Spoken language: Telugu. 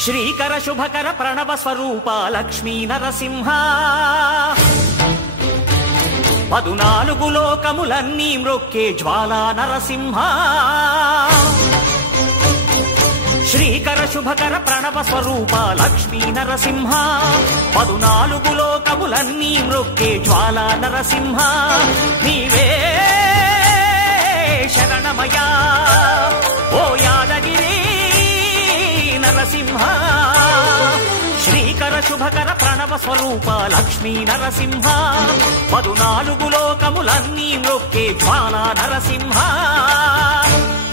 శ్రీకర శుభకర ప్రణవ స్వరూప లక్ష్మీ నరసింహ 14 లోకములన్నీ మ్రొక్కే జ్వాలా నరసింహ శ్రీకర శుభకర ప్రణవ స్వరూప లక్ష్మీ నరసింహ 14 లోకములన్నీ మ్రొక్కే జ్వాలా నరసింహ నీవే శరణమయా ఓ యాదగిరి నరసింహ శ్రీకర శుభకర ప్రణవ స్వరూప లక్ష్మీ నరసింహ 14 లోకములన్నీ మ్రొక్కే జ్వాలా నరసింహ